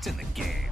It's in the game.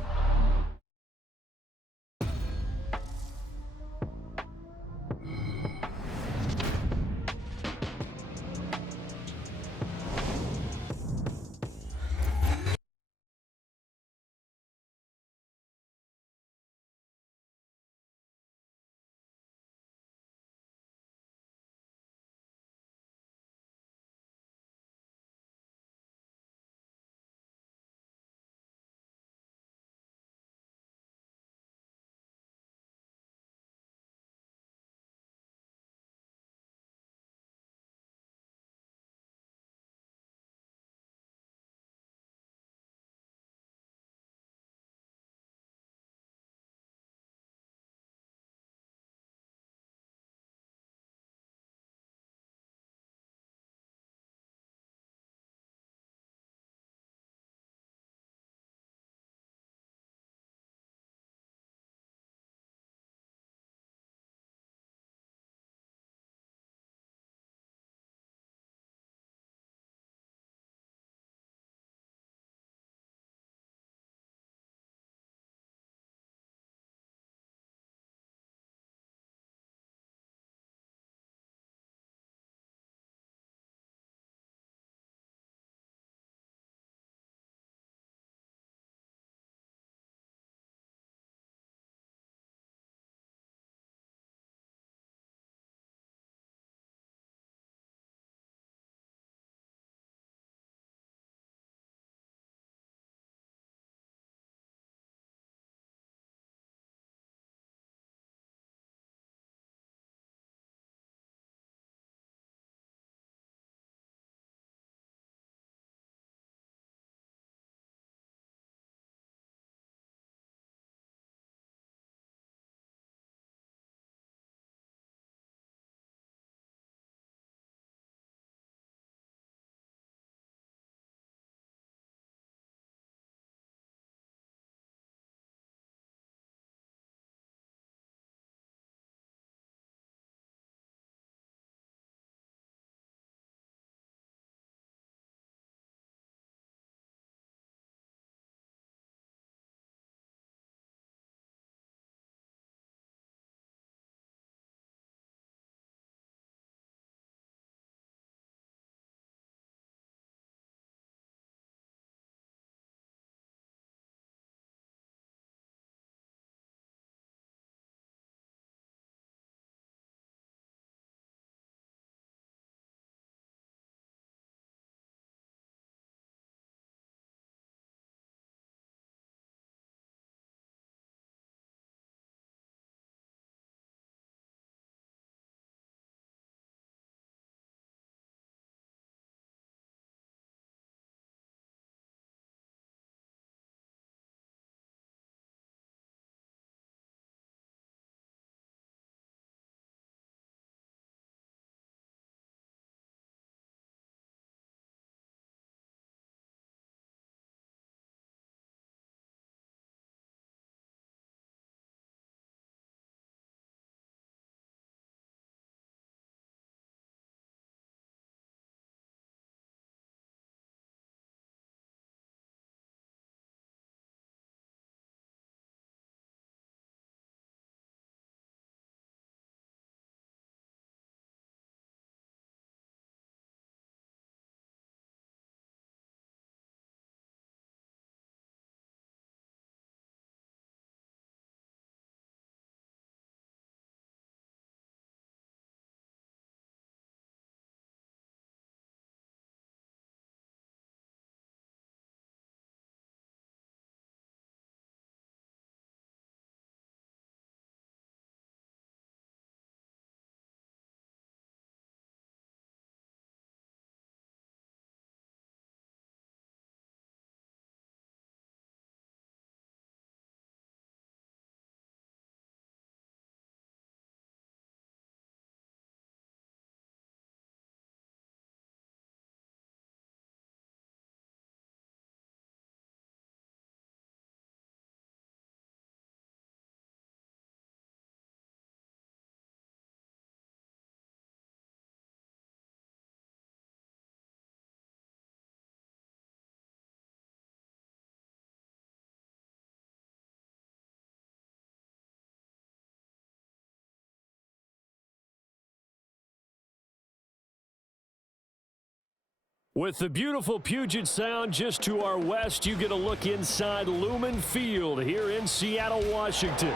With the beautiful Puget Sound just to our west, you get a look inside Lumen Field here in Seattle, Washington.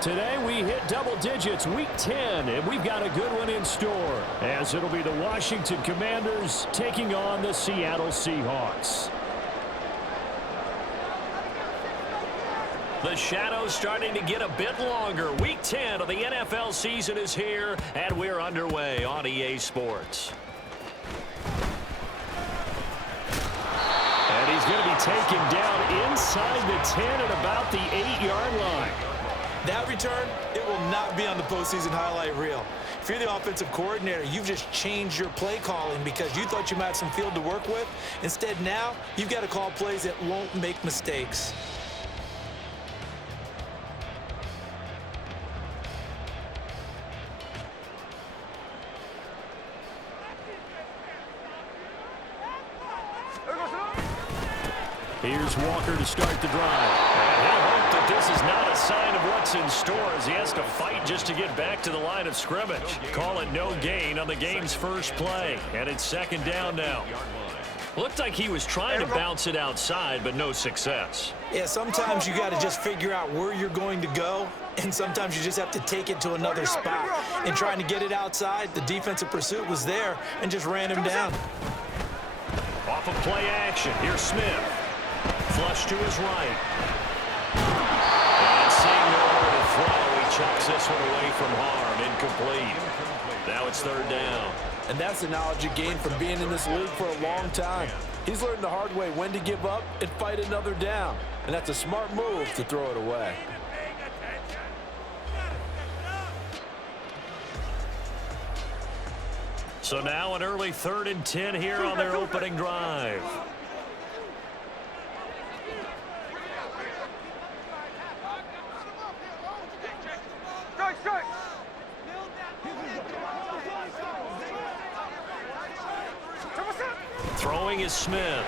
Today we hit double digits, week 10, and we've got a good one in store, as it'll be the Washington Commanders taking on the Seattle Seahawks. The shadow's starting to get a bit longer. Week 10 of the NFL season is here, and we're underway on EA Sports. And he's going to be taken down inside the 10 at about the 8-yard line. That return, it will not be on the postseason highlight reel. If you're the offensive coordinator, you've just changed your play calling because you thought you might have some field to work with. Instead, now, you've got to call plays that won't make mistakes. Here's Walker to start the drive. And he'll hope that this is not a sign of what's in store as he has to fight just to get back to the line of scrimmage. Call it no gain on the game's first play. And it's second down now. Looked like he was trying to bounce it outside, but no success. Yeah, sometimes you got to just figure out where you're going to go, and sometimes you just have to take it to another spot. And trying to get it outside, the defensive pursuit was there and just ran him down. Off of play action, here's Smith. Flush to his right. And seeing nowhere to throw, he chucks this one away from harm. Incomplete. Now it's third down. And that's the knowledge you gain from being in this league for a long time. He's learned the hard way when to give up and fight another down. And that's a smart move to throw it away. So now an early 3rd and 10 here on their opening drive. Throwing is Smith.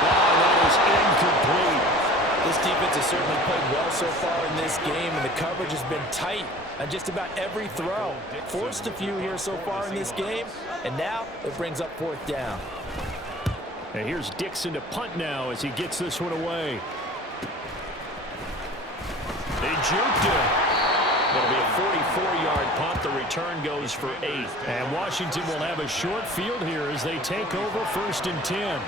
That is incomplete. This defense has certainly played well so far in this game, and the coverage has been tight on just about every throw. Forced a few here so far in this game, and now it brings up 4th down. And here's Dixon to punt now as he gets this one away. They juked it. It'll be a 44-yard punt. The return goes for 8. And Washington will have a short field here as they take over 1st and 10.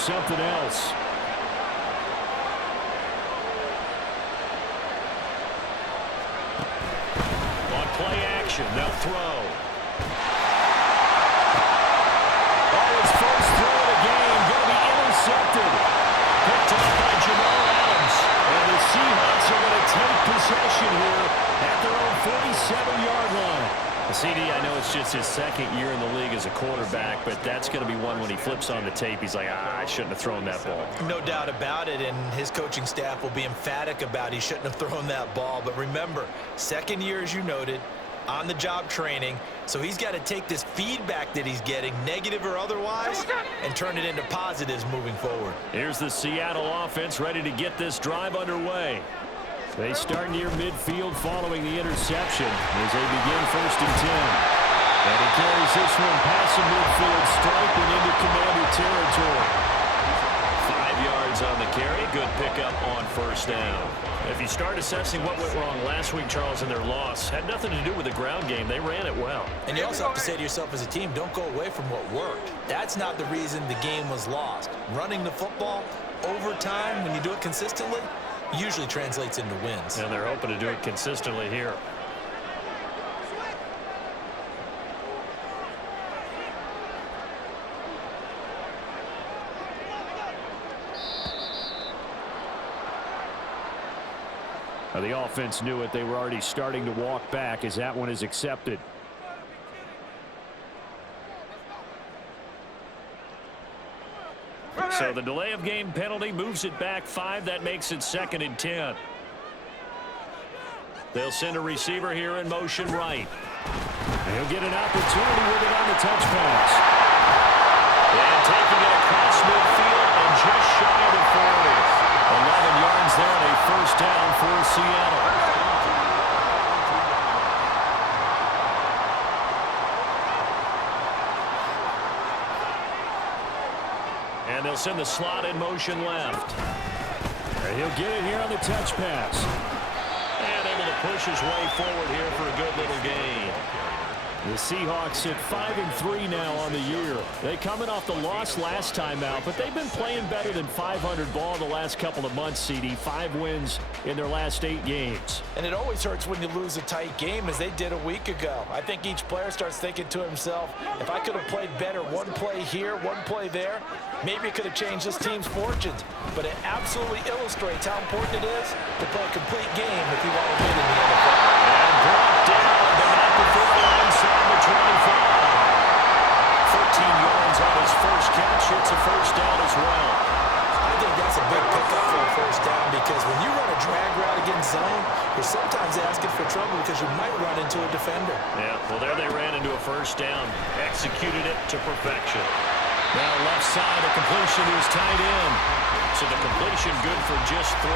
Something else. On play action, they'll throw. Oh, his first throw of the game going to be intercepted. Picked up by Jamal Adams. And the Seahawks are going to take possession here at their own 47-yard line. CD, I know it's just his 2nd year in the league as a quarterback, but that's going to be one when he flips on the tape. He's like, I shouldn't have thrown that ball. No doubt about it, and his coaching staff will be emphatic about he shouldn't have thrown that ball. But remember, 2nd year, as you noted, on-the-job training, so he's got to take this feedback that he's getting, negative or otherwise, and turn it into positives moving forward. Here's the Seattle offense ready to get this drive underway. They start near midfield following the interception as they begin 1st and 10. And he carries this one past the midfield stripe and into Commander territory. 5 yards on the carry. Good pickup on 1st down. If you start assessing what went wrong last week, Charles, in their loss, had nothing to do with the ground game. They ran it well. And you also have to say to yourself as a team, don't go away from what worked. That's not the reason the game was lost. Running the football over time, when you do it consistently, usually translates into wins. And they're hoping to do it consistently here. The offense knew it. They were already starting to walk back as that one is accepted. So the delay of game penalty moves it back 5. That makes it 2nd and 10. They'll send a receiver here in motion right. And he'll get an opportunity with it on the touch pass. And taking it across midfield and just shy of the 40. 11 yards there and a first down for Seattle. And they'll send the slot in motion left. And he'll get it here on the touch pass. And able to push his way forward here for a good little gain. The Seahawks at 5-3 now on the year. They coming off the loss last time out, but they've been playing better than 500 ball the last couple of months, CD. 5 wins in their last 8 games. And it always hurts when you lose a tight game, as they did a week ago. I think each player starts thinking to himself, if I could have played better one play here, one play there, maybe it could have changed this team's fortunes. But it absolutely illustrates how important it is to play a complete game if you want to win in the NFL. And brought down, but not before the inside the 25. 14 yards on his first catch. It's a first down as well. I think that's a big pickup for a first down, because when you run a drag route against zone, you're sometimes asking for trouble because you might run into a defender. Yeah, well, there they ran into a first down. Executed it to perfection. Now left side, a completion to his tight end. So the completion good for just 3.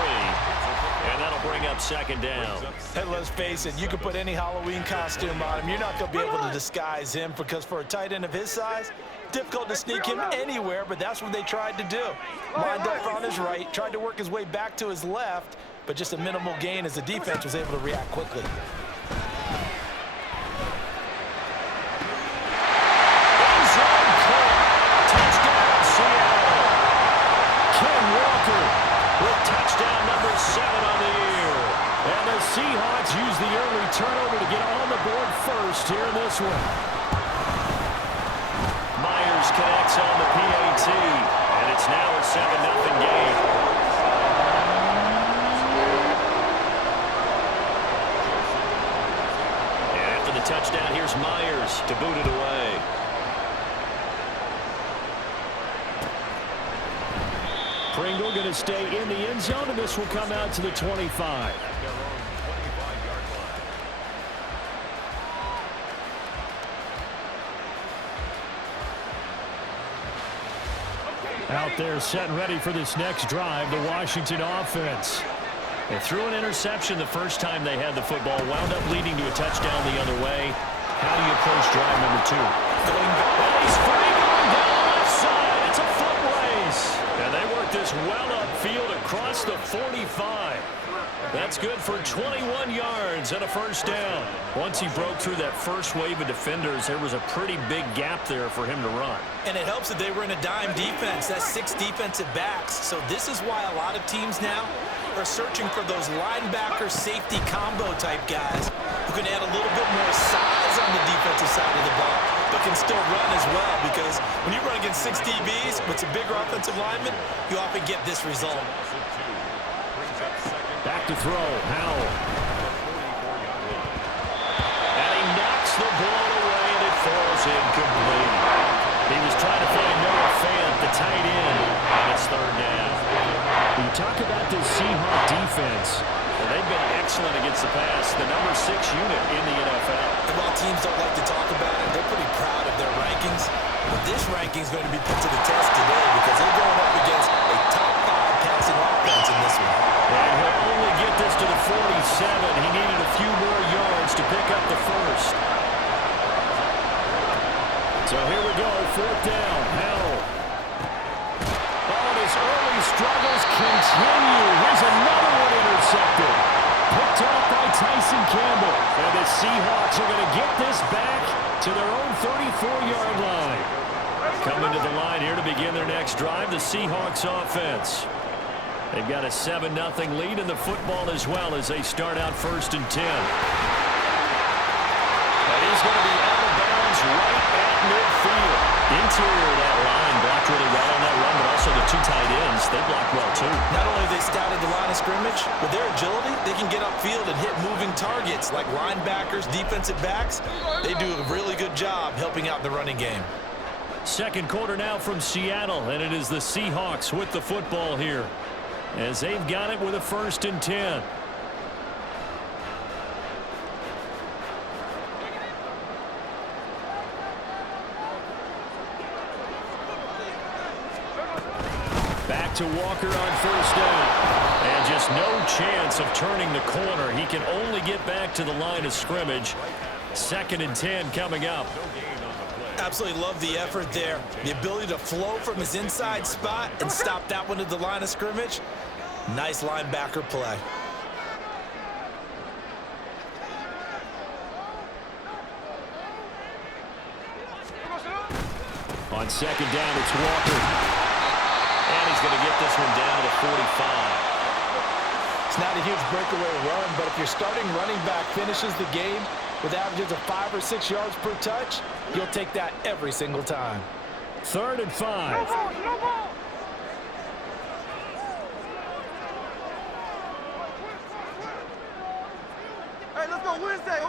And that'll bring up 2nd down. Hey, let's face it, you can put any Halloween costume on him. You're not going to be able to disguise him, because for a tight end of his size, difficult to sneak him anywhere, but that's what they tried to do. Lined up on his right, tried to work his way back to his left, but just a minimal gain as the defense was able to react quickly. Seahawks use the early turnover to get on the board first here in this one. Myers connects on the PAT, and it's now a 7-0 game. And after the touchdown, here's Myers to boot it away. Pringle going to stay in the end zone, and this will come out to the 25. Out there set and ready for this next drive, the Washington offense. They threw an interception the first time they had the football, wound up leading to a touchdown the other way. How do you approach drive number 2? Going back, he's free going down the left side. It's a foot race. And they work this well upfield across the 45. That's good for 21 yards and a first down. Once he broke through that first wave of defenders, there was a pretty big gap there for him to run. And it helps that they were in a dime defense. That's 6 defensive backs. So this is why a lot of teams now are searching for those linebacker safety combo type guys who can add a little bit more size on the defensive side of the ball, but can still run as well, because when you run against 6 DBs with some bigger offensive linemen, you often get this result. Back to throw, Howell. And he knocks the ball away, and it falls incomplete. He was trying to find Noah Fant, the tight end, and it's 3rd down. When you talk about this Seahawk defense, well, they've been excellent against the pass, the number 6 unit in the NFL. And while teams don't like to talk about it, they're pretty proud of their rankings. But this ranking is going to be put to the test today, because they're going up against a top 5 passing offense in this one. And he'll only get this to the 47. He needed a few more yards to pick up the first. So here we go, 4th down. Howell. His early struggles continue. Here's another one intercepted. Picked off by Tyson Campbell. And the Seahawks are going to get this back to their own 34-yard line. Coming to the line here to begin their next drive, the Seahawks offense. They've got a 7-0 lead in the football as well as they start out 1st and 10. And he's going to be out of bounds right at midfield. Interior of that line blocked really well on that run, but also also the two tight ends. They block well, too. Not only have they scouted the line of scrimmage, with their agility, they can get upfield and hit moving targets like linebackers, defensive backs. They do a really good job helping out in the running game. Second quarter now from Seattle, and it is the Seahawks with the football here as they've got it with a 1st and 10. Back to Walker on 1st down. And just no chance of turning the corner. He can only get back to the line of scrimmage. 2nd and 10 coming up. Absolutely love the effort there. The ability to flow from his inside spot and stop that one at the line of scrimmage. Nice linebacker play. On 2nd down, it's Walker. And he's going to get this one down to the 45. It's not a huge breakaway run, but if your starting running back finishes the game with averages of 5 or 6 yards per touch, you'll take that every single time. 3rd and 5. No ball. Hey, let's go Wednesday.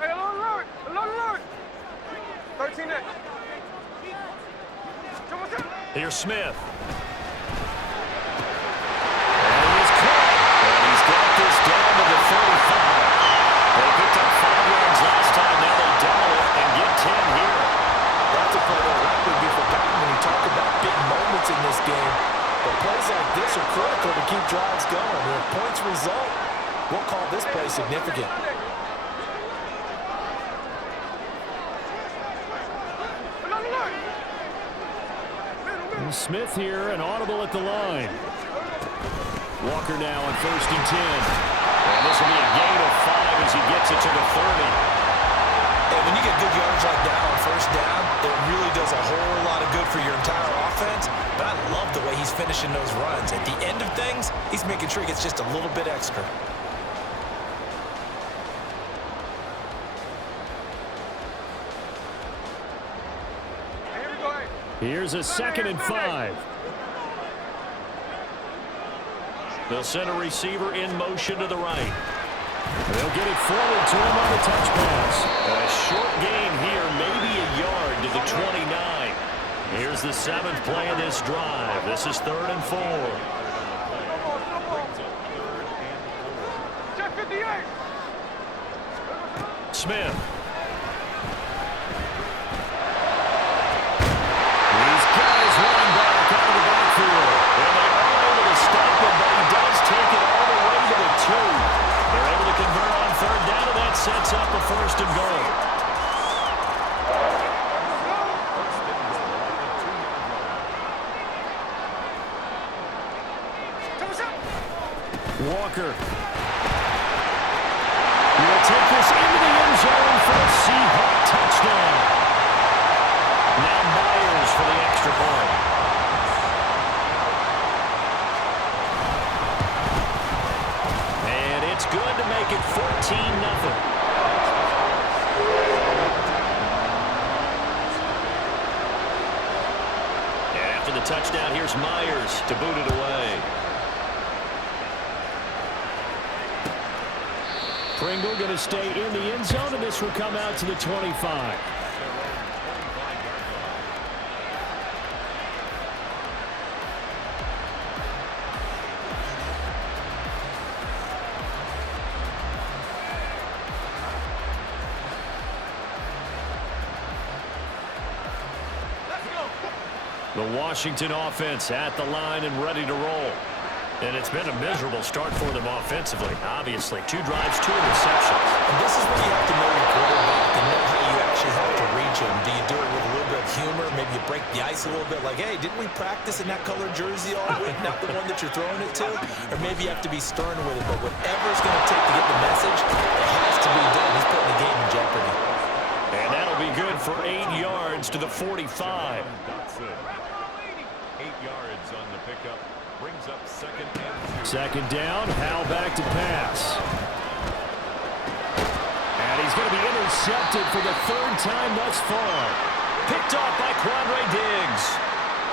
Hey, alert. 13 X. Here's Smith. And he's caught. And he's got this down to the 35. They picked up 5 yards last time. Now they double it and get 10 here. That's a play that likely be forgotten when you talk about big moments in this game. But plays like this are critical to keep drives going. And if points result, we'll call this play significant. And Smith here, an audible at the line. Walker now on 1st and 10. And this will be a gain of 5 as he gets it to the 30. And when you get good yards like that on 1st down, it really does a whole lot of good for your entire offense. But I love the way he's finishing those runs. At the end of things, he's making sure he gets just a little bit extra. Here's a 2nd and 5. They'll send a receiver in motion to the right. They'll get it forward to him on the touch pass. A short gain here, maybe a yard to the 29. Here's the 7th play of this drive. This is 3rd and 4. Smith. These guys running back out of the backfield. And they are able to stop him, but he does take it all the way to the 2. They're able to convert on 3rd down, and that sets up a 1st and goal. Walker. Will take this into the end zone for a Seahawk touchdown. Now Myers for the extra point. And it's good to make it 14-0. And after the touchdown, here's Myers to boot it away. Pringle going to stay in the end zone, and this will come out to the 25. The Washington offense at the line and ready to roll. And it's been a miserable start for them offensively. Obviously, 2 drives, 2 interceptions. And this is where you have to know your quarterback and know how you actually have to reach him. Do you do it with a little bit of humor? Maybe you break the ice a little bit like, hey, didn't we practice in that colored jersey all week, not the one that you're throwing it to? Or maybe you have to be stern with it. But whatever it's going to take to get the message, it has to be done. He's putting the game in jeopardy. And that'll be good for 8 yards to the 45. 8 yards on the pickup. Brings up 2nd and 2. 2nd down, Hal back to pass. And he's going to be intercepted for the 3rd time thus far. Picked off by Quandre Diggs.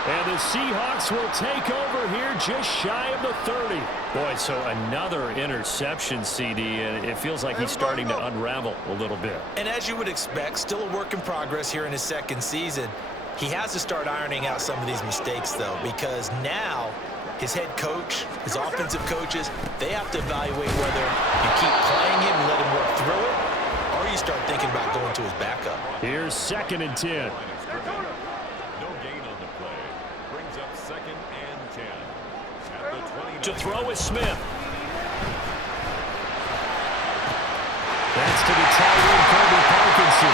And the Seahawks will take over here just shy of the 30. Boy, so another interception, CD, and it feels like he's starting to unravel a little bit. And as you would expect, still a work in progress here in his second season. He has to start ironing out some of these mistakes, though, because now his head coach, his offensive coaches, they have to evaluate whether you keep playing him and let him work through it, or you start thinking about going to his backup. Here's 2nd and 10. No gain on the play. Brings up 2nd and 10. At the 29. To throw is Smith. That's to the tight end, Kobe Parkinson.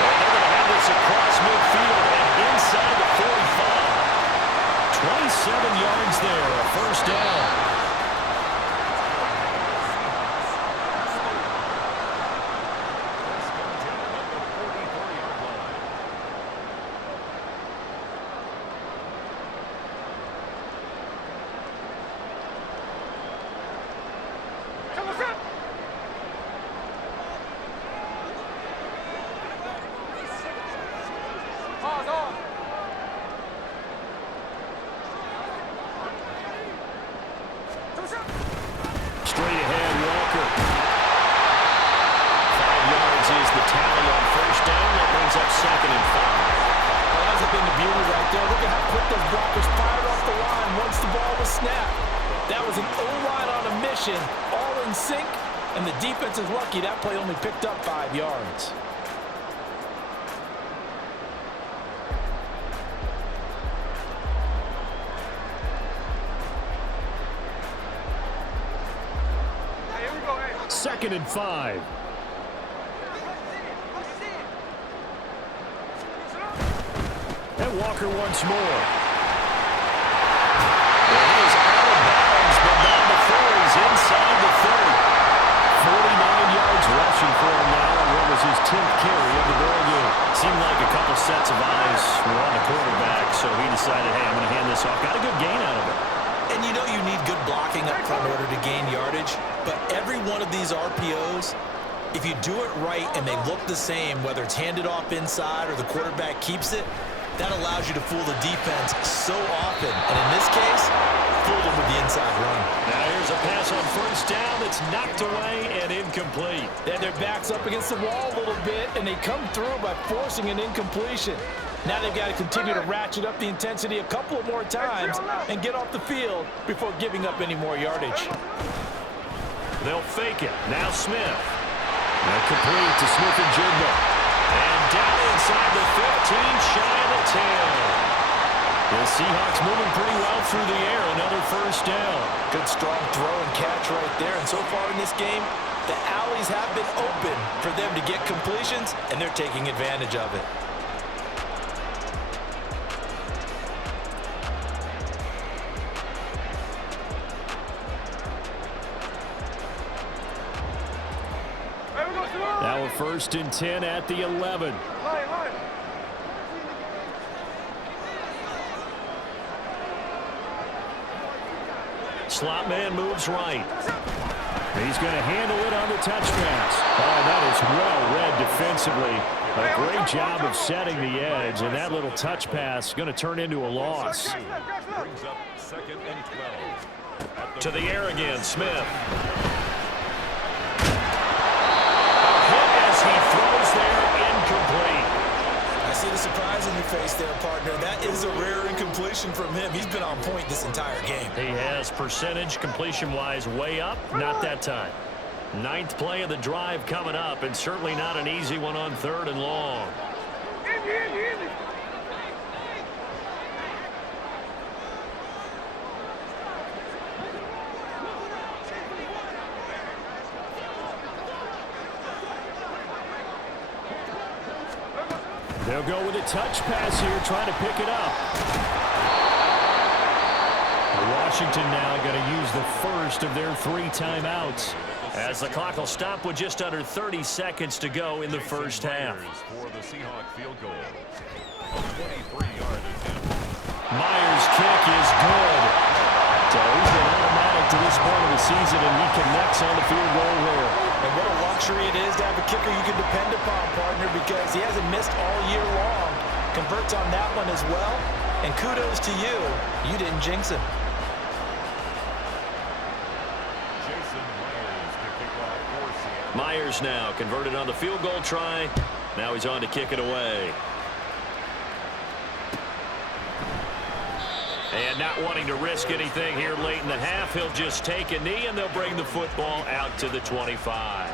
And they're going to have this across midfield and inside the 45. 27 yards there, a first down. Straight ahead, Walker. 5 yards is the tally on first down. That brings up 2nd and 5. Well, that's a thing of beauty right there. Look at how quick those blockers fired off the line once the ball was snapped. That was an O-line on a mission, all in sync, and the defense is lucky that play only picked up 5 yards. Second and 5. And Walker once more. Well, he is out of bounds, but not before he's inside the 30. 49 yards rushing for him now, and what was his 10th carry of the ball game. Seemed like a couple sets of eyes were on the quarterback, so he decided, hey, I'm going to hand this off. Got a good gain out of it. And you know you need good blocking up front in order to gain yardage, but every one of these RPOs, if you do it right and they look the same, whether it's handed off inside or the quarterback keeps it, that allows you to fool the defense so often. And in this case, fooled them with the inside run. Now here's a pass on first down that's knocked away and incomplete. They had their backs up against the wall a little bit, and they come through by forcing an incompletion. Now they've got to continue to ratchet up the intensity a couple of more times and get off the field before giving up any more yardage. They'll fake it. Now Smith. Now complete to Smith and Jigba. And down inside the 15, shy of the 10. The Seahawks moving pretty well through the air. Another first down. Good strong throw and catch right there. And so far in this game, the alleys have been open for them to get completions, and they're taking advantage of it. Now a 1st and 10 at the 11. Slot man moves right. He's going to handle it on the touch pass. Oh, that is well read defensively. A great job of setting the edge, and that little touch pass is going to turn into a loss. Brings up 2nd and 12. To the air again, Smith. He throws there, incomplete. I see the surprise in your face there, partner. That is a rare incompletion from him. He's been on point this entire game. He has percentage completion-wise way up. Not that time. 9th play of the drive coming up, and certainly not an easy one on 3rd and long. They'll go with a touch pass here, trying to pick it up. Washington now going to use the first of their 3 timeouts, as the clock will stop with just under 30 seconds to go in the first half. For the Seahawk field goal. A 23-yard attempt. Myers' kick is good. So he's been automatic to this point of the season, and he connects on the field goal there. And what a luxury it is to have a kicker you can depend upon, partner, because he hasn't missed all year long. Converts on that one as well. And kudos to you. You didn't jinx him. Myers now converted on the field goal try. Now he's on to kick it away. And not wanting to risk anything here late in the half, he'll just take a knee, and they'll bring the football out to the 25.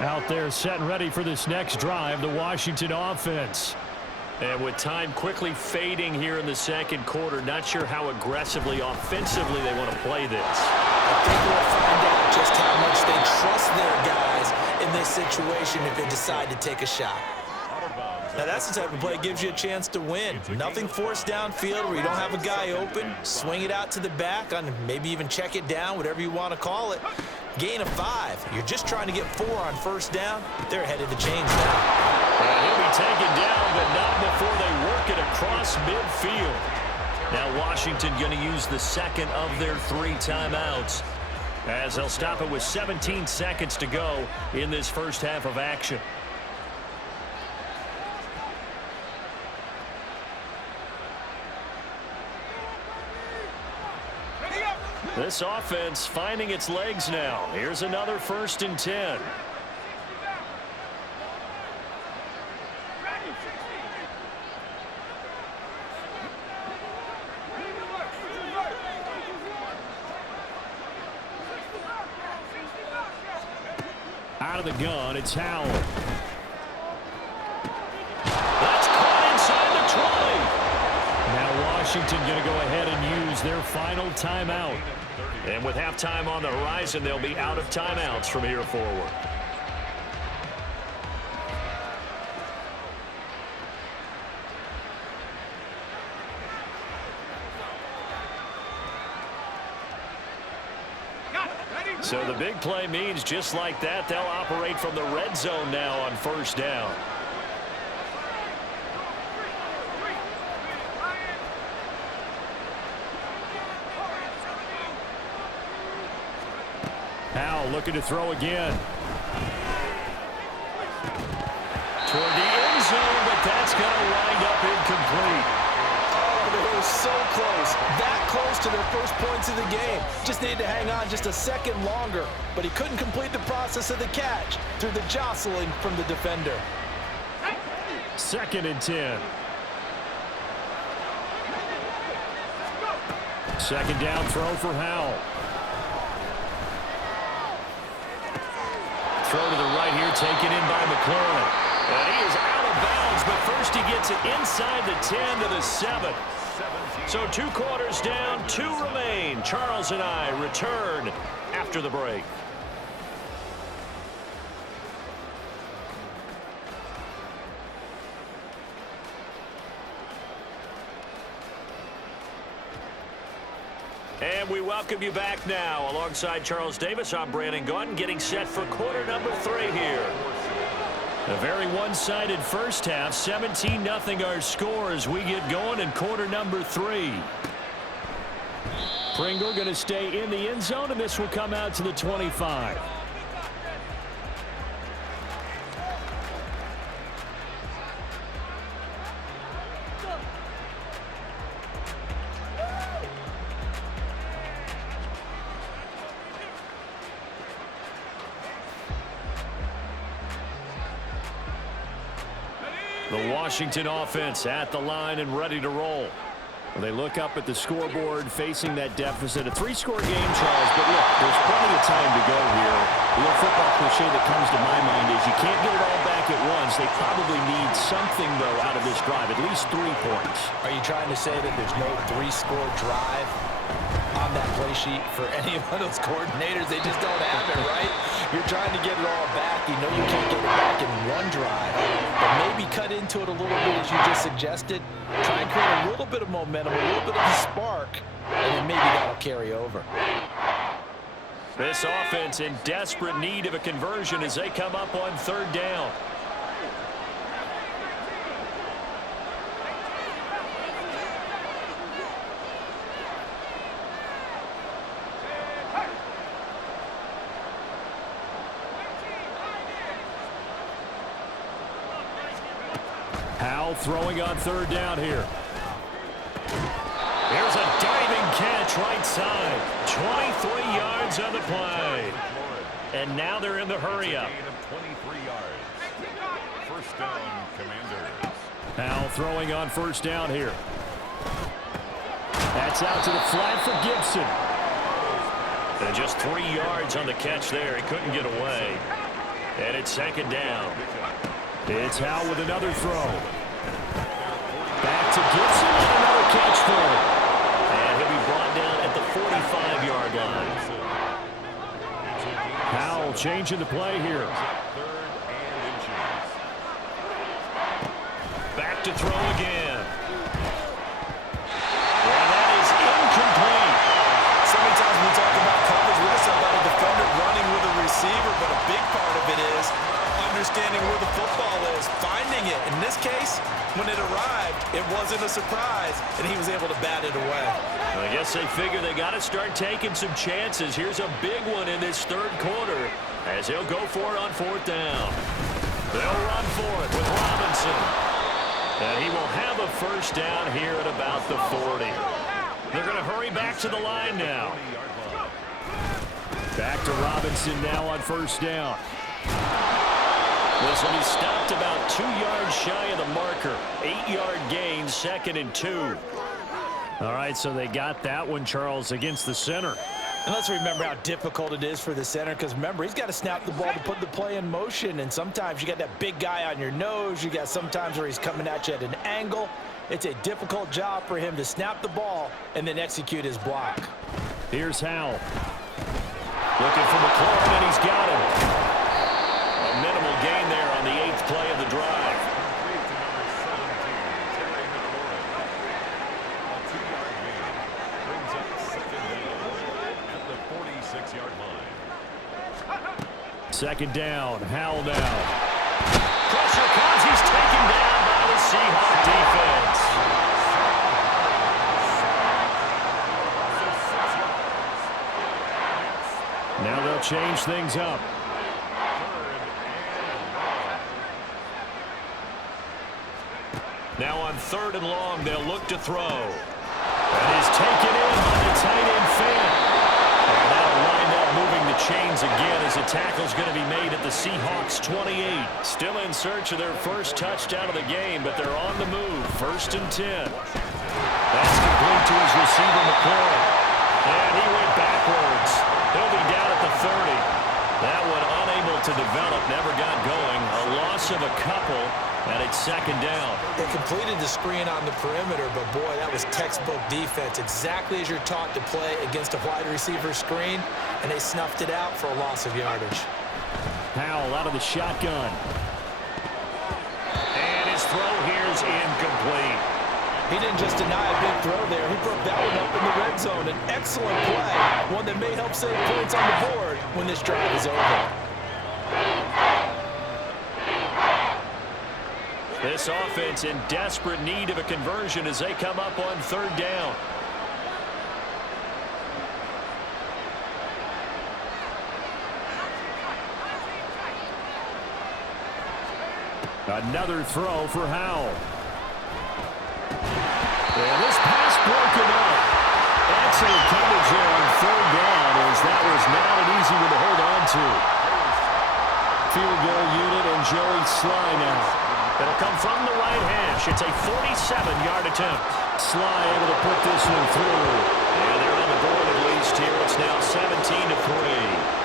Out there set and ready for this next drive, the Washington offense. And with time quickly fading here in the second quarter, not sure how aggressively, offensively they want to play this. I think we'll find out just how much they trust their guys in this situation if they decide to take a shot. Now that's the type of play that gives you a chance to win. Nothing forced downfield where you don't have a guy open. Swing it out to the back, on maybe even check it down, whatever you want to call it. Gain of 5. You're just trying to get 4 on first down. They're ahead of the chains now. He'll be taken down, but not before they work it across midfield. Now Washington going to use the second of their 3 timeouts, as they'll stop it with 17 seconds to go in this first half of action. This offense finding its legs now. Here's another 1st and 10. Out of the gun, it's Howell. That's caught inside the 20. Now Washington going to go ahead and use their final timeout. And with halftime on the horizon, they'll be out of timeouts from here forward. So the big play means just like that, they'll operate from the red zone now on first down. Howell looking to throw again. Toward the end zone, but that's going to wind up incomplete. Oh, they were so close. That close to their first points of the game. Just needed to hang on just a second longer, but he couldn't complete the process of the catch through the jostling from the defender. 2nd and 10. Second down throw for Howell. Throw to the right here, taken in by McLaurin. And he is out of bounds, but first he gets it inside the 10 to the 7. So 2 quarters down, 2 remain. Charles and I return after the break. And we welcome you back now. Alongside Charles Davis, I'm Brandon Gaudin, getting set for quarter number 3 here. A very one-sided first half, 17-0 our score as we get going in quarter number 3. Pringle going to stay in the end zone, and this will come out to the 25. The Washington offense at the line and ready to roll. They look up at the scoreboard facing that deficit. A 3-score game, Charles, but look, there's plenty of time to go here. The old football cliche that comes to my mind is you can't get it all back at once. They probably need something, though, out of this drive, at least 3 points. Are you trying to say that there's no 3-score drive on that play sheet for any of those coordinators? They just don't have it, right? You're trying to get it all back. You know you can't get it back in one drive. But maybe cut into it a little bit, as you just suggested. Try and create a little bit of momentum, a little bit of a spark, and then maybe that'll carry over. This offense in desperate need of a conversion as they come up on 3rd down. Howell throwing on third down here. Here's a diving catch right side. 23 yards on the play. And now they're in the hurry-up. 23 yards. First down, Commanders. Howell throwing on first down here. That's out to the flat for Gibson. And just 3 yards on the catch there. He couldn't get away. And it's second down. It's Howell with another throw. Back to Gibson and another catch for him. And he'll be brought down at the 45-yard line. Howell changing the play here. Back to throw again. And that is incomplete. So many times we talk about coverage, we're just about a defender running with a receiver, but a big part of it is understanding where the football is, finding it. In this case, when it arrived, it wasn't a surprise, and he was able to bat it away. I guess they figure they got to start taking some chances. Here's a big one in this third quarter as he'll go for it on fourth down. They'll run for it with Robinson. And he will have a first down here at about the 40. They're going to hurry back to the line now. Back to Robinson now on first down. This will be stopped about 2 yards shy of the marker. 8-yard gain, 2nd and 2. All right, so they got that one, Charles, against the center. And let's remember how difficult it is for the center, because remember, he's got to snap the ball to put the play in motion, and sometimes you got that big guy on your nose. You got sometimes where he's coming at you at an angle. It's a difficult job for him to snap the ball and then execute his block. Here's Howell. Looking for McLaurin, and he's got him. A minimal gain there on the 8th play of the drive. Second down, Howell now. Pressure comes, he's taken down by the Seahawks defense. Now they'll change things up. Now on 3rd and long, they'll look to throw. That is taken in by the tight end Fant. And that'll wind up moving the chains again as a tackle's going to be made at the Seahawks 28. Still in search of their first touchdown of the game, but they're on the move. 1st and 10. That's complete to his receiver, McLaurin. And he went backwards. He'll be down at the 30. That one unable to develop, never got going. A loss of a couple, and it's 2nd down. They completed the screen on the perimeter, but boy, that was textbook defense. Exactly as you're taught to play against a wide receiver screen, and they snuffed it out for a loss of yardage. Howell out of the shotgun. And his throw here is incomplete. He didn't just deny a big throw there. He broke that one up in the red zone. An excellent play, one that may help save points on the board when this drive is over. This offense in desperate need of a conversion as they come up on 3rd down. Another throw for Howell. And this pass broken up. Excellent coverage there on 3rd down as that was not an easy one to hold on to. Field goal unit and Joey Sly now. It'll come from the right hash. It's a 47-yard attempt. Sly able to put this one through. And they're on the board at least here. It's now 17-3.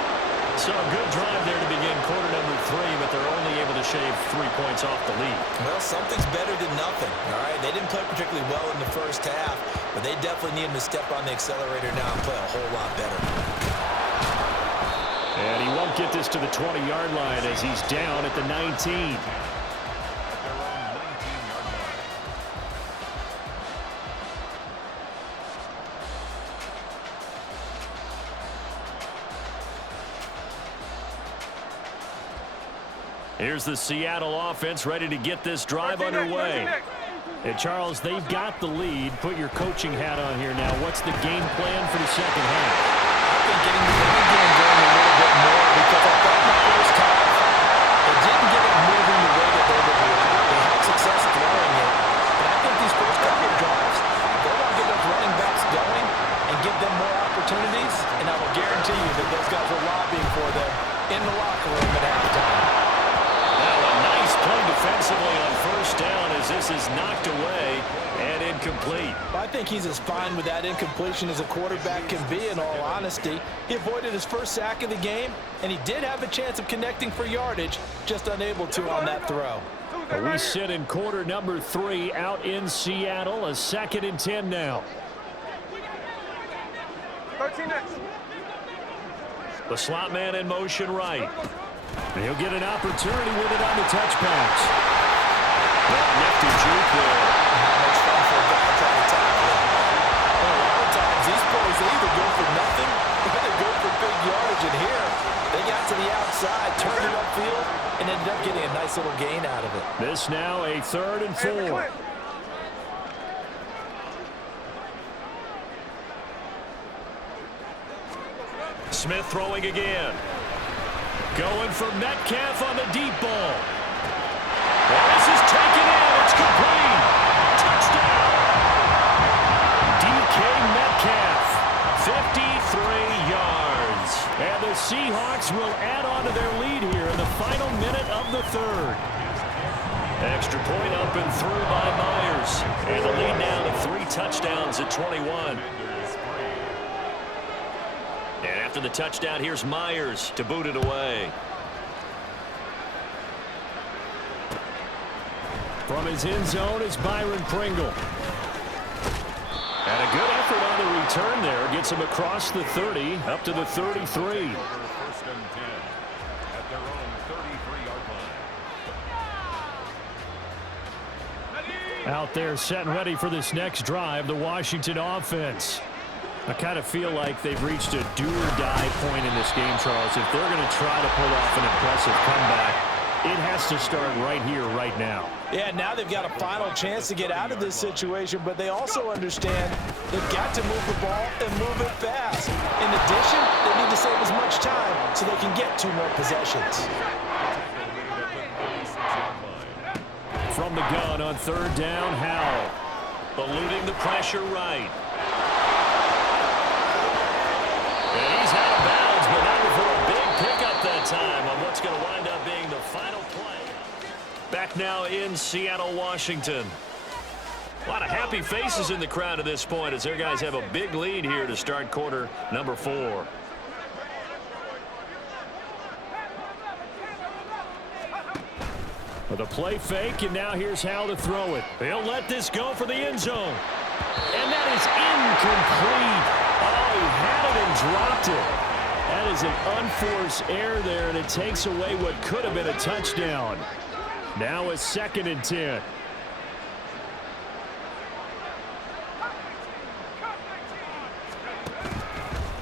So a good drive there to begin quarter number 3, but they're only able to shave 3 points off the lead. Well, something's better than nothing, all right? They didn't play particularly well in the first half, but they definitely need him to step on the accelerator now and play a whole lot better. And he won't get this to the 20-yard line as he's down at the 19. Here's the Seattle offense ready to get this drive underway. And Charles, they've got the lead. Put your coaching hat on here now. What's the game plan for the second half? I think getting the running game going a little bit more, because I thought in the first half they didn't get it moving the way that they would like. They had success throwing locker room at halftime. Now a nice play defensively on first down as this is knocked away and incomplete. I think he's as fine with that incompletion as a quarterback can be, in all honesty. He avoided his first sack of the game, and he did have a chance of connecting for yardage, just unable to on that throw. We sit in quarter number 3 out in Seattle. A 2nd and 10 now. 13 next. The slot man in motion right. And he'll get an opportunity with it on the touch pass. That nifty juke there. Not much fun for a guy trying to tackle it. And a lot of times, these plays, they either go for nothing or they go for big yardage. And here, they got to the outside, turned it upfield, and ended up getting a nice little gain out of it. This now a 3rd and 4. Smith throwing again. Going for Metcalf on the deep ball. Well, this is taken in. It's complete. Touchdown. DK Metcalf, 53 yards. And the Seahawks will add on to their lead here in the final minute of the 3rd. Extra point up and through by Myers. And the lead now to 3 touchdowns at 21. And after the touchdown, here's Myers to boot it away. From his end zone is Byron Pringle. And a good effort on the return there. Gets him across the 30, up to the 33. 1st and 10 at their own 33-yard line. Out there set and ready for this next drive, the Washington offense. I kind of feel like they've reached a do-or-die point in this game, Charles. If they're going to try to pull off an impressive comeback, it has to start right here, right now. Yeah, now they've got a final chance to get out of this situation, but they also understand they've got to move the ball and move it fast. In addition, they need to save as much time so they can get 2 more possessions. From the gun on 3rd down, Howell. Eluding the pressure right. And he's out of bounds, but not before a big pickup that time on what's going to wind up being the final play. Back now in Seattle, Washington. A lot of happy faces in the crowd at this point as their guys have a big lead here to start quarter number 4. With a play fake, and now here's Howell to throw it. He'll let this go for the end zone. And that is incomplete. Oh, he had it and dropped it. That is an unforced error there, and it takes away what could have been a touchdown. Now a 2nd and 10.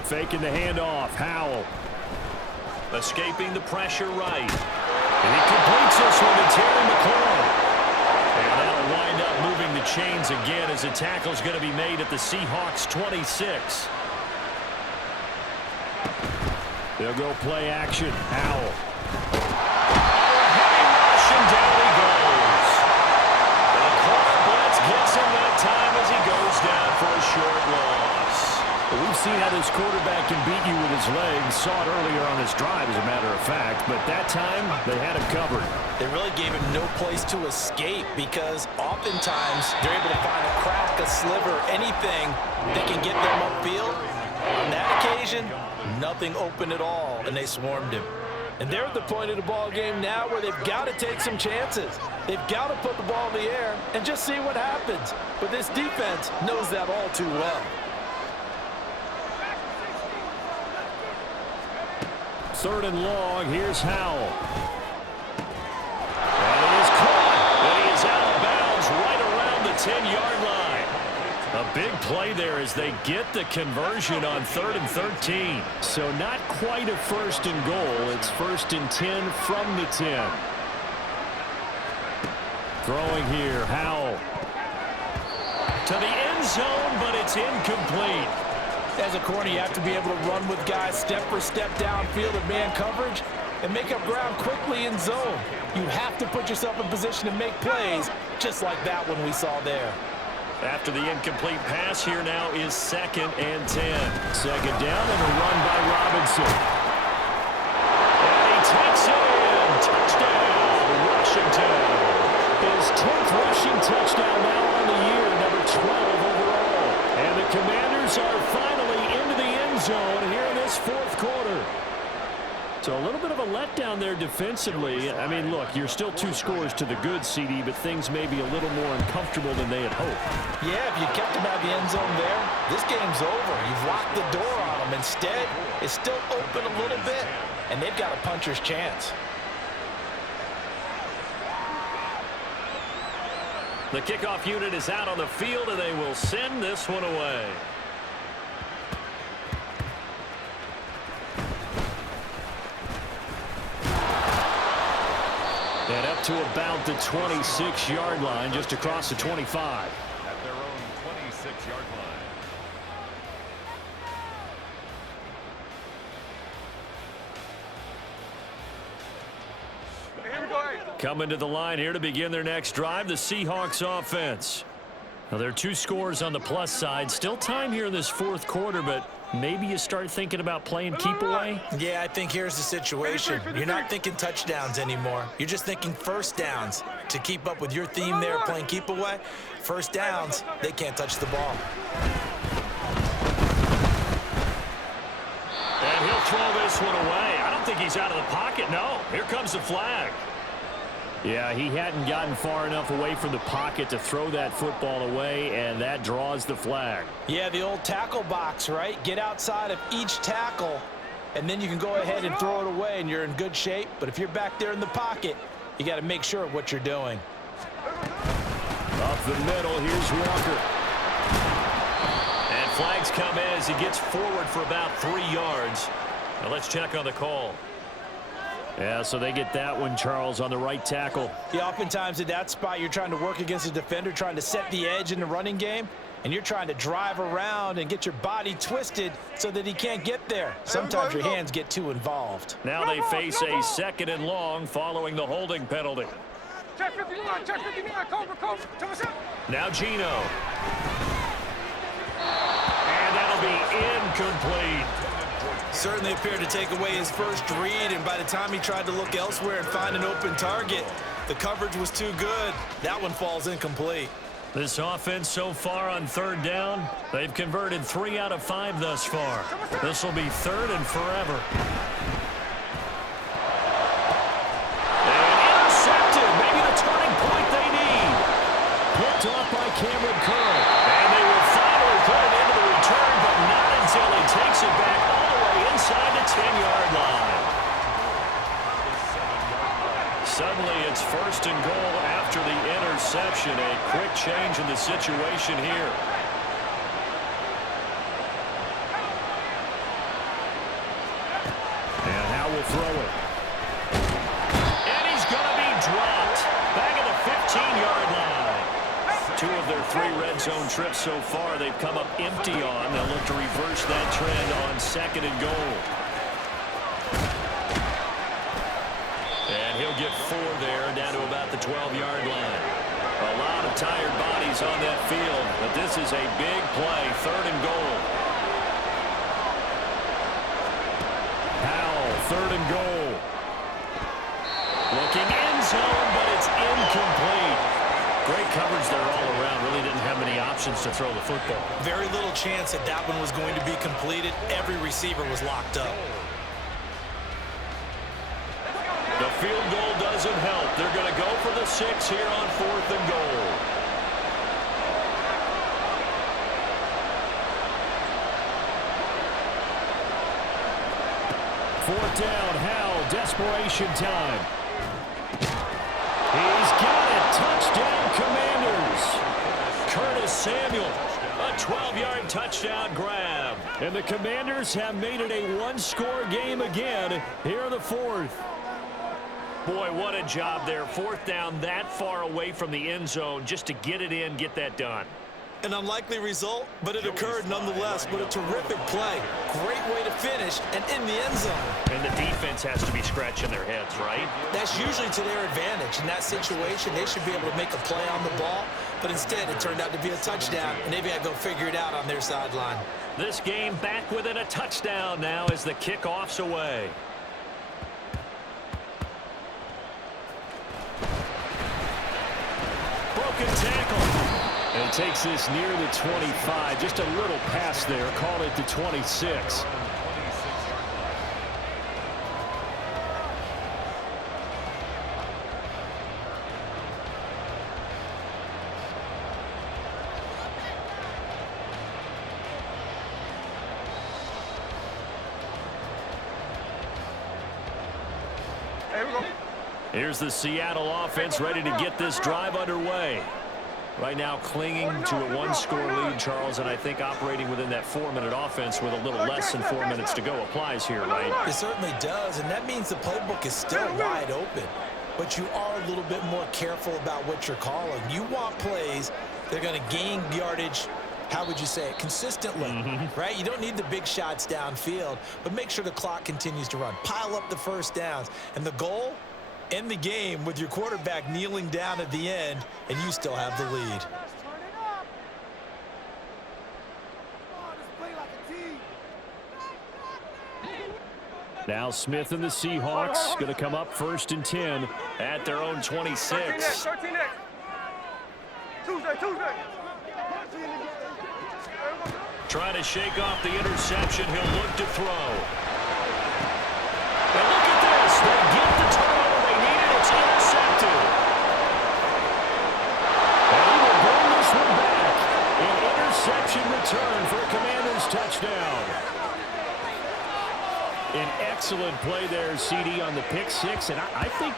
Faking the handoff. Howell. Escaping the pressure right. And he completes this one to Terry McLaurin. And that'll wind up moving the chains again as the tackle's going to be made at the Seahawks 26. They'll go play action. Howell. Heavy rush, and down he goes. And the corner blitz gets him that time as he goes down for a short loss. Well, we've seen how this quarterback can beat you with his legs. Saw it earlier on this drive, as a matter of fact. But that time, they had him covered. They really gave him no place to escape because oftentimes they're able to find a crack, a sliver, anything that can get them upfield. On that occasion, nothing open at all, and they swarmed him. And they're at the point of the ball game now where they've got to take some chances. They've got to put the ball in the air and just see what happens. But this defense knows that all too well. 3rd and long. Here's Howell. And he is caught. And he is out of bounds right around the 10-yard line. A big play there as they get the conversion on 3rd and 13. So not quite a 1st and goal. It's 1st and 10 from the 10. Throwing here, Howell. To the end zone, but it's incomplete. As a corner, you have to be able to run with guys step for step downfield in man coverage and make up ground quickly in zone. You have to put yourself in position to make plays, just like that one we saw there. After the incomplete pass, here now is 2nd and 10. 2nd down and a run by Robinson. And he takes So a little bit of a letdown there defensively. I mean, look, you're still 2 scores to the good, CD, but things may be a little more uncomfortable than they had hoped. Yeah, if you kept them out of the end zone there, this game's over. You've locked the door on them. Instead, it's still open a little bit, and they've got a puncher's chance. The kickoff unit is out on the field, and they will send this one away. And up to about the 26-yard line, just across the 25. At their own 26-yard line. Here we go. Coming to the line here to begin their next drive, the Seahawks offense. Now, there are 2 scores on the plus side. Still time here in this 4th quarter, but maybe you start thinking about playing keep away? Yeah, I think here's the situation. You're not thinking touchdowns anymore. You're just thinking first downs. To keep up with your theme there, playing keep away, first downs, they can't touch the ball. And he'll throw this one away. I don't think he's out of the pocket. No, here comes the flag. Yeah, he hadn't gotten far enough away from the pocket to throw that football away, and that draws the flag. Yeah, the old tackle box, right? Get outside of each tackle, and then you can go ahead and throw it away, and you're in good shape. But if you're back there in the pocket, you got to make sure of what you're doing. Up the middle, here's Walker. And flags come in as he gets forward for about 3 yards. Now let's check on the call. Yeah, so they get that one, Charles, on the right tackle. Yeah, oftentimes at that spot, you're trying to work against a defender, trying to set the edge in the running game, and you're trying to drive around and get your body twisted so that he can't get there. Sometimes your hands get too involved. Now they face a 2nd and long following the holding penalty. Check 59, check 59, Cobra, to us up. Now Gino. And that'll be incomplete. Certainly appeared to take away his first read, and by the time he tried to look elsewhere and find an open target, the coverage was too good. That one falls incomplete. This offense so far on 3rd down, they've converted 3 out of 5 thus far. This will be 3rd and forever. And intercepted, maybe the turning point they need. Picked off by Cameron Curl. And they will finally put it into the return, but not until he takes it back all the way inside the 10-yard line. Suddenly it's 1st and goal after the interception. A quick change in the situation here. And Howe will throw it. And he's going to be dropped. Back at the 15-yard line. 2 of their 3 red zone trips so far they've come up empty on. They'll look to reverse that trend on 2nd and goal. And he'll get 4 there, down to about the 12-yard line. A lot of tired bodies on that field, but this is a big play, 3rd and goal. Howell, 3rd and goal. Looking end zone, but it's incomplete. Great coverage there all around. Really didn't have many options to throw the football. Very little chance that that one was going to be completed. Every receiver was locked up. The field goal doesn't help. They're going to go for the 6 here on 4th and goal. Fourth down, Howell, desperation time. He's got it. Touchdown, Commanders. Curtis Samuel, a 12-yard touchdown grab. And the Commanders have made it a 1-score game again here in the 4th. Boy, what a job there. 4th down that far away from the end zone just to get it in, get that done. An unlikely result, but it occurred nonetheless. But a terrific play. Great way to finish and in the end zone. And the defense has to be scratching their heads, right? That's usually to their advantage. In that situation, they should be able to make a play on the ball. But instead, it turned out to be a touchdown, and they've got to go figure it out on their sideline. This game back within a touchdown now as the kickoff's away. Broken tackle. And he takes this near the 25. Just a little pass there. Call it the 26. Here's the Seattle offense ready to get this drive underway. Right now clinging to a one-score lead, Charles, and I think operating within that 4-minute offense with a little less than 4 minutes to go applies here, right? It certainly does, and that means the playbook is still wide open. But you are a little bit more careful about what you're calling. You want plays that are going to gain yardage, how would you say it, consistently, right? You don't need the big shots downfield, but make sure the clock continues to run. Pile up the first downs. And the goal? End the game with your quarterback kneeling down at the end, and you still have the lead. Now Smith and the Seahawks going to come up 1st and 10 at their own 26. 13 next. Tuesday. Trying to shake off the interception. He'll look to throw. And look at this. They get the turnover they needed. It's intercepted. And he will bring this one back. An interception return for a Commanders touchdown. An excellent play there, CD, on the pick six. And I think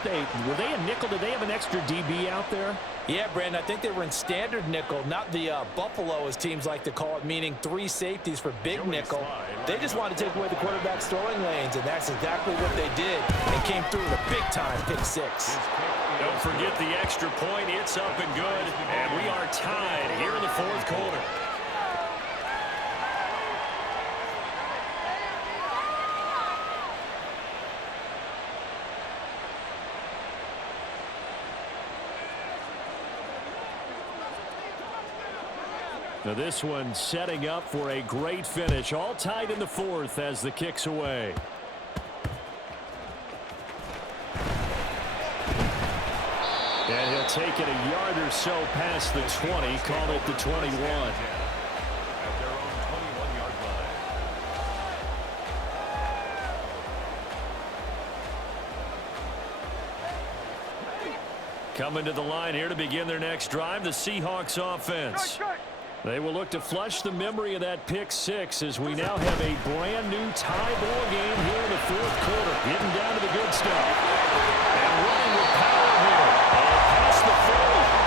were they a nickel? Did they have an extra DB out there? Yeah, Brandon, I think they were in standard nickel, not the Buffalo, as teams like to call it, meaning 3 safeties for big nickel. They just wanted to take away the quarterback's throwing lanes, and that's exactly what they did, and came through with a big-time pick six. Don't forget the extra point. It's up and good, and we are tied here in the 4th quarter. Now this one setting up for a great finish. All tied in the 4th as the kick's away. And he'll take it a yard or so past the 20. Call it the 21. At their own 21-yard line. Coming to the line here to begin their next drive, the Seahawks offense. They will look to flush the memory of that pick six as we now have a brand new tie ball game here in the 4th quarter. Getting down to the good stuff. And running with power here. And past the 40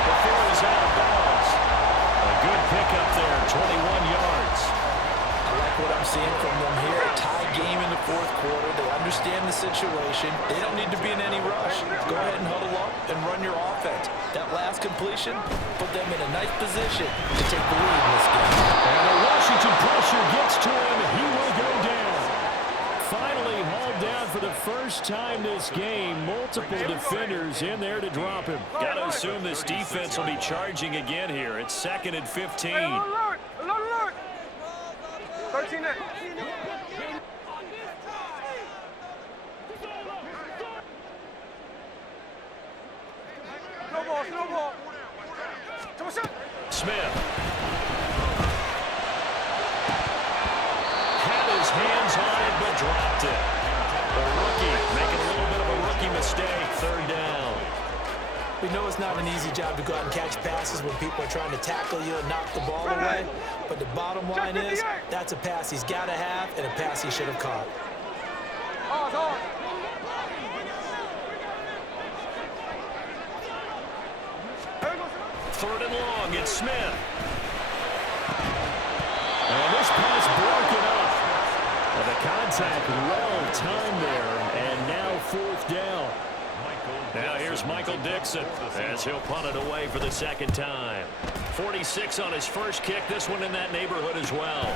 before he's out of bounds. A good pickup there, 21 yards. I like what I'm seeing from them here. A tie game in the 4th quarter. They understand the situation. They don't need to be in any rush. Go ahead and huddle up and run your offense. That last completion put them in a nice position to take the lead in this game. And the Washington pressure gets to him. He will go down. Finally hauled down for the first time this game. Multiple defenders in there to drop him. Got to assume this defense will be charging again here. It's 2nd and 15. Alert! 13 next. Snowball. Smith. Had his hands on it, but dropped it. The rookie making a little bit of a rookie mistake. 3rd down. We know it's not an easy job to go out and catch passes when people are trying to tackle you and knock the ball away. But the bottom line is, that's a pass he's got to have and a pass he should have caught. Third and long, it's Smith. And this pass broken up. And the contact well timed there, and now 4th down. Now here's Michael Dixon as he'll punt it away for the 2nd time. 46 on his first kick, this one in that neighborhood as well.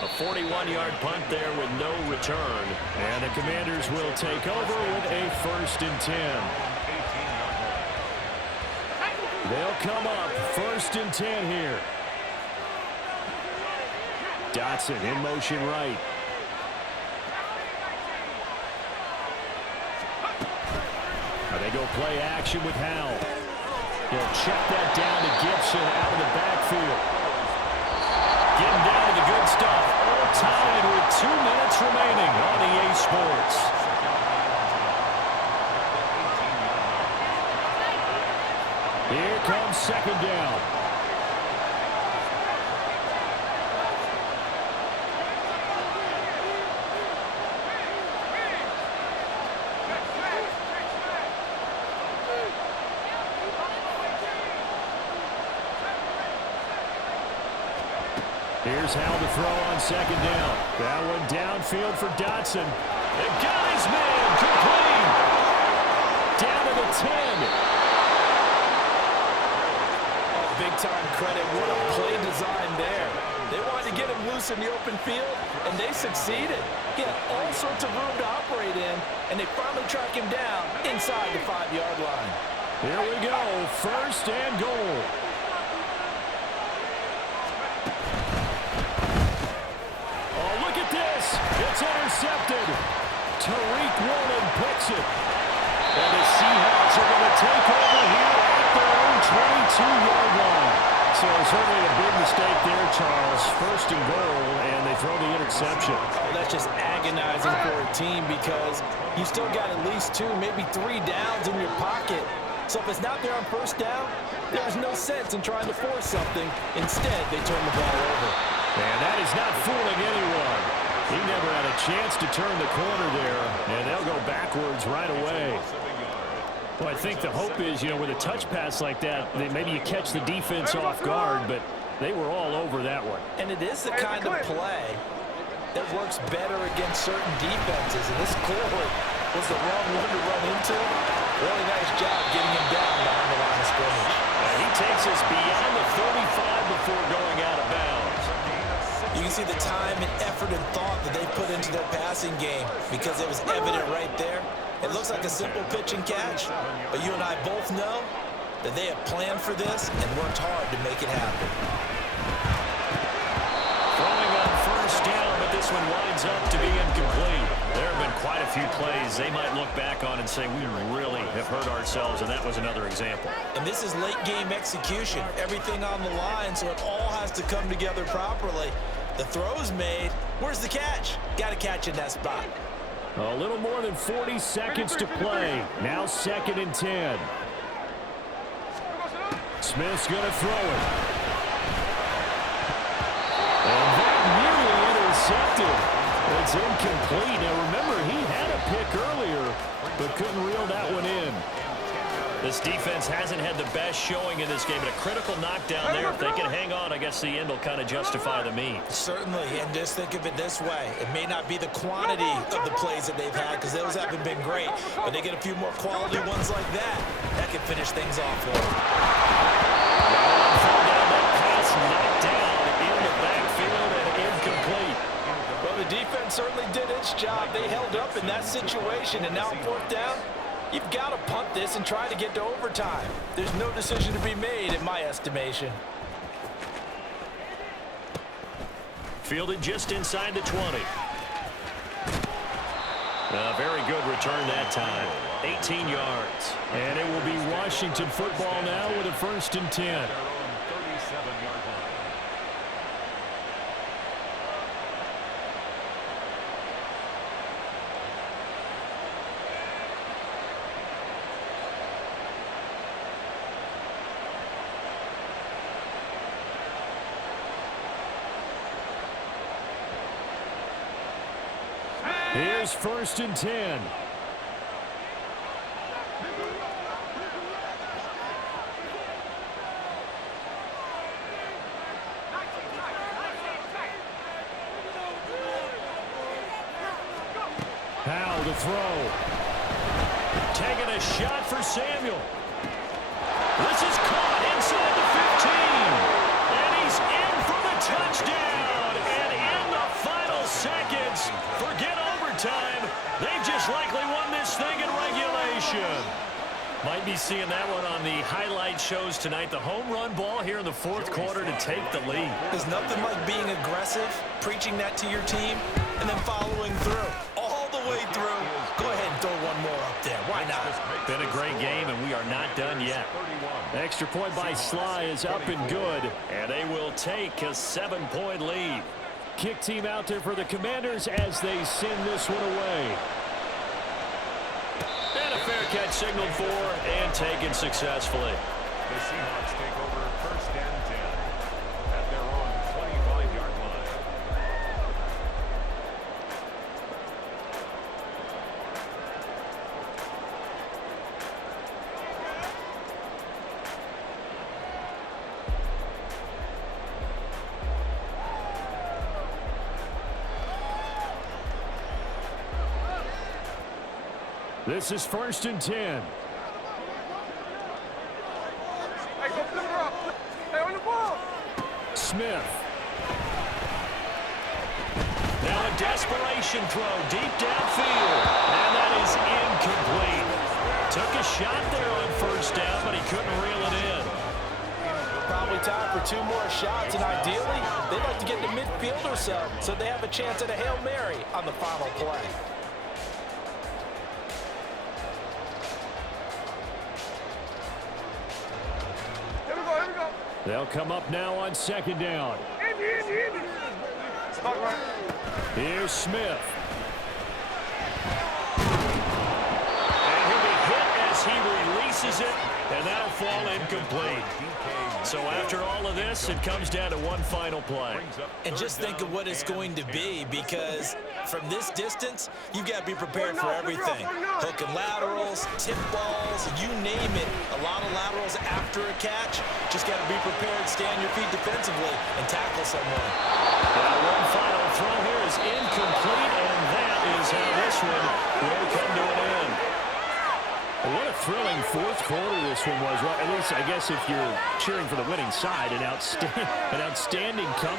A 41-yard punt there with no return. And the Commanders will take over with a 1st and 10. They'll come up 1st and 10 here. Dotson in motion right. They go play action with Howell. He'll check that down to Gibson out of the backfield. Getting down to the good stuff. All tied with 2 minutes remaining on EA Sports. Here comes 2nd down. Here's how to throw on second down. That one downfield for Dotson. The guy's man, complete. Down to the 10. Big-time credit. What a play design there. They wanted to get him loose in the open field, and they succeeded. He had all sorts of room to operate in, and they finally track him down inside the 5-yard line. Here we go, first and goal. Oh, look at this. It's intercepted. Tariq Woolen picks it. And the Seahawks are going to take over here at their own 22-yard line. So certainly a big mistake there, Charles. First and goal, and they throw the interception. Oh, that's just agonizing for a team because you still got at least 2, maybe 3 downs in your pocket. So if it's not there on first down, there's no sense in trying to force something. Instead, they turn the ball over. And that is not fooling anyone. He never had a chance to turn the corner there, and they'll go backwards right away. Well, I think the hope is, you know, with a touch pass like that, maybe you catch the defense off guard, but they were all over that one. And it is the kind of play that works better against certain defenses, and this clearly was the wrong one to run into. Really nice job getting him down behind the line of scrimmage. He takes us beyond the 35 before going out of bounds. You can see the time and effort and thought that they put into their passing game because it was evident right there. It looks like a simple pitch and catch, but you and I both know that they have planned for this and worked hard to make it happen. Throwing on first down, but this one winds up to be incomplete. There have been quite a few plays they might look back on and say, we really have hurt ourselves, and that was another example. And this is late game execution. Everything on the line, so it all has to come together properly. The throw's made. Where's the catch? Got to catch in that spot. A little more than 40 seconds to play. Now 2nd and 10. Smith's going to throw it. And that nearly intercepted. It's incomplete. Now remember, he had a pick earlier, but couldn't reel that one in. This defense hasn't had the best showing in this game, but a critical knockdown there. If they can hang on, I guess the end will kind of justify the means. Certainly, and just think of it this way. It may not be the quantity of the plays that they've had because those haven't been great, but they get a few more quality ones like that. That can finish things off for them. That pass knocked down in the backfield and incomplete. Well, the defense certainly did its job. They held up in that situation, and now 4th down. You've got to punt this and try to get to overtime. There's no decision to be made in my estimation. Fielded just inside the 20. A very good return that time. 18 yards. And it will be Washington football now with a 1st and 10. Here's 1st and 10. Powell to throw. Taking a shot for Samuel. This is caught inside the 15. And he's in for the touchdown. And in the final seconds, forget overtime. They've just likely won this thing in regulation. Might be seeing that one on the highlight shows tonight. The home run ball here in the 4th quarter to take the lead. There's nothing like being aggressive, preaching that to your team, and then following through. All the way through. Go ahead and throw one more up there. Why not? Been a great game, and we are not done yet. Extra point by Sly is up and good, and they will take a 7-point lead. Kick team out there for the Commanders as they send this one away. And a fair catch signaled for and taken successfully. The Seahawks take over 1st and 10 at their own 25-yard line. This is 1st and 10. Hey, go flip her up. Hey, on the ball. Smith. Now a desperation throw deep downfield. And that is incomplete. Took a shot there on 1st down, but he couldn't reel it in. Probably time for 2 more shots, and ideally, they'd like to get to midfield or so they have a chance at a Hail Mary on the final play. Here we go, here we go. They'll come up now on 2nd down. Indy. Spot right. Here's Smith. And he'll be hit as he releases it, and that'll fall incomplete. So after all of this, it comes down to one final play. And just think of what it's going to be, because from this distance, you've got to be prepared for everything. Hook and laterals, tip balls, you name it. A lot of laterals after a catch. Just got to be prepared, stay on your feet defensively, and tackle someone. Now one final throw here is incomplete, and that is how this one will come to an end. What a thrilling 4th quarter this one was. Well, at least, I guess, if you're cheering for the winning side, an outstanding comeback.